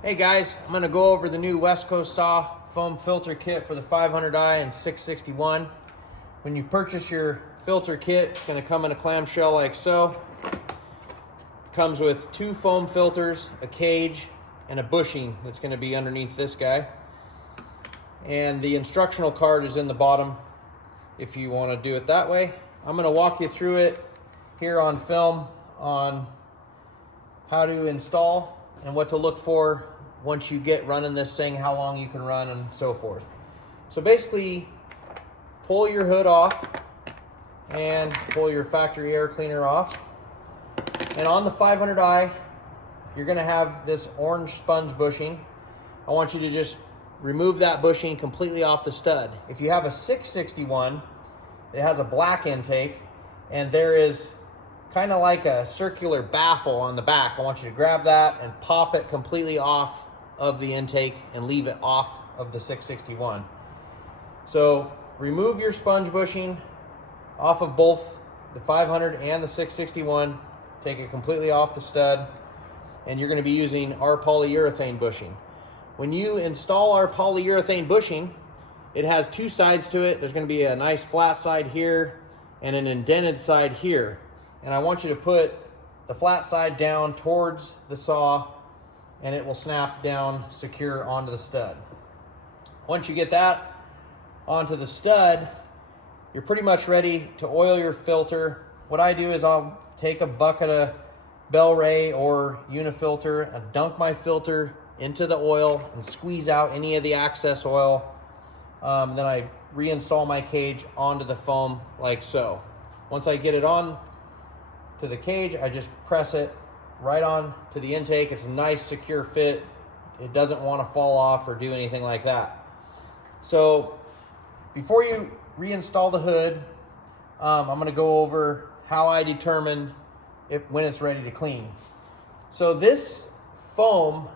Hey guys, I'm going to go over the new West Coast Saw foam filter kit for the 500i and 661. When you purchase your filter kit, it's going to come in a clamshell like so. It comes with 2 foam filters, a cage, and a bushing that's going to be underneath this guy. And the instructional card is in the bottom if you want to do it that way. I'm going to walk you through it here on film on how to install and what to look for once you get running this thing, how long you can run and so forth. So basically, pull your hood off and pull your factory air cleaner off. And on the 500i, you're gonna have this orange sponge bushing. I want you to just remove that bushing completely off the stud. If you have a 661, it has a black intake and there is kind of like a circular baffle on the back. I want you to grab that and pop it completely off of the intake and leave it off of the 661. So remove your sponge bushing off of both the 500 and the 661. Take it completely off the stud, and you're going to be using our polyurethane bushing. When you install our polyurethane bushing, it has 2 sides to it. There's going to be a nice flat side here and an indented side here. And I want you to put the flat side down towards the saw and it will snap down secure onto the stud. Once you get that onto the stud, you're pretty much ready to oil your filter. What I do is I'll take a bucket of Bel-Ray or Unifilter and dunk my filter into the oil and squeeze out any of the excess oil. Then I reinstall my cage onto the foam like so. Once I get it on to the cage, I just press it right on to the intake. It's a nice secure fit. It doesn't want to fall off or do anything like that. So before you reinstall the hood, I'm going to go over how I determine when it's ready to clean. So this foam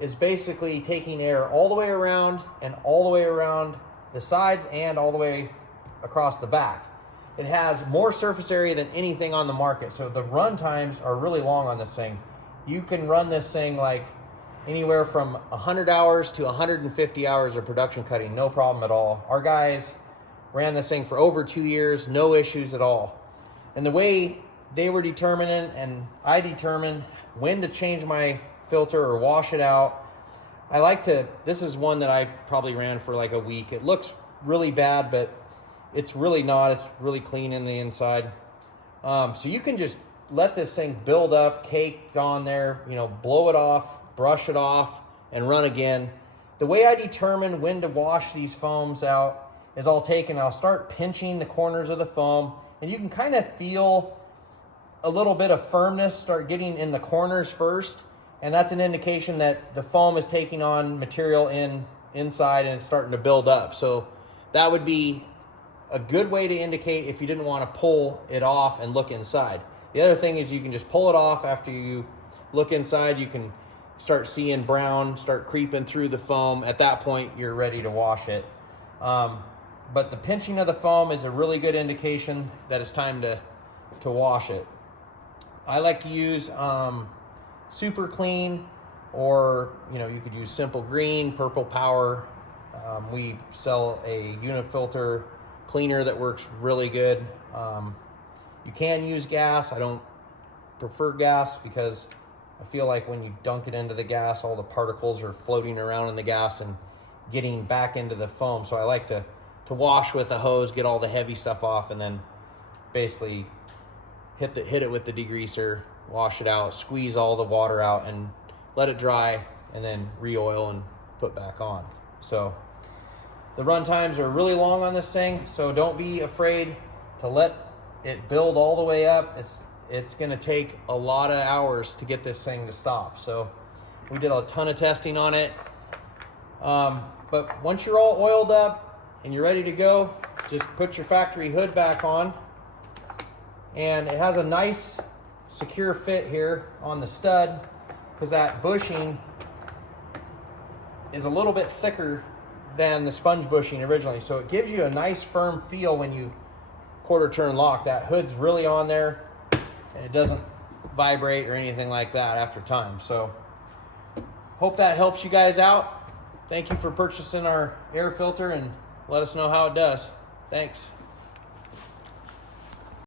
is basically taking air all the way around and all the way around the sides and all the way across the back. It has more surface area than anything on the market, so the run times are really long on this thing. You can run this thing like anywhere from 100 hours to 150 hours of production cutting, no problem at all. Our guys ran this thing for over 2 years, no issues at all. And the way they were determining, and I determined when to change my filter or wash it out, this is one that I probably ran for like a week. It looks really bad, but it's really not. It's really clean in the inside. So you can just let this thing build up, caked on there, blow it off, brush it off, and run again. The way I determine when to wash these foams out is I'll start pinching the corners of the foam, and you can kind of feel a little bit of firmness start getting in the corners first, and that's an indication that the foam is taking on material inside and it's starting to build up. So that would be a good way to indicate if you didn't want to pull it off and look inside. The other thing is you can just pull it off after you look inside. You can start seeing brown start creeping through the foam. At that point, you're ready to wash it. But the pinching of the foam is a really good indication that it's time to wash it. I like to use Super Clean, or you could use Simple Green, Purple Power. We sell a Unifilter cleaner that works really good. You can use gas. I don't prefer gas because I feel like when you dunk it into the gas, all the particles are floating around in the gas and getting back into the foam. So I like to wash with a hose, get all the heavy stuff off, and then basically hit it with the degreaser, wash it out, squeeze all the water out, and let it dry, and then re-oil and put back on. So the run times are really long on this thing, so don't be afraid to let it build all the way up. It's going to take a lot of hours to get this thing to stop. So we did a ton of testing on it. But once you're all oiled up and you're ready to go, just put your factory hood back on. And it has a nice secure fit here on the stud because that bushing is a little bit thicker than the sponge bushing originally. So it gives you a nice firm feel when you quarter turn lock. That hood's really on there and it doesn't vibrate or anything like that after time. So hope that helps you guys out. Thank you for purchasing our air filter, and let us know how it does. Thanks.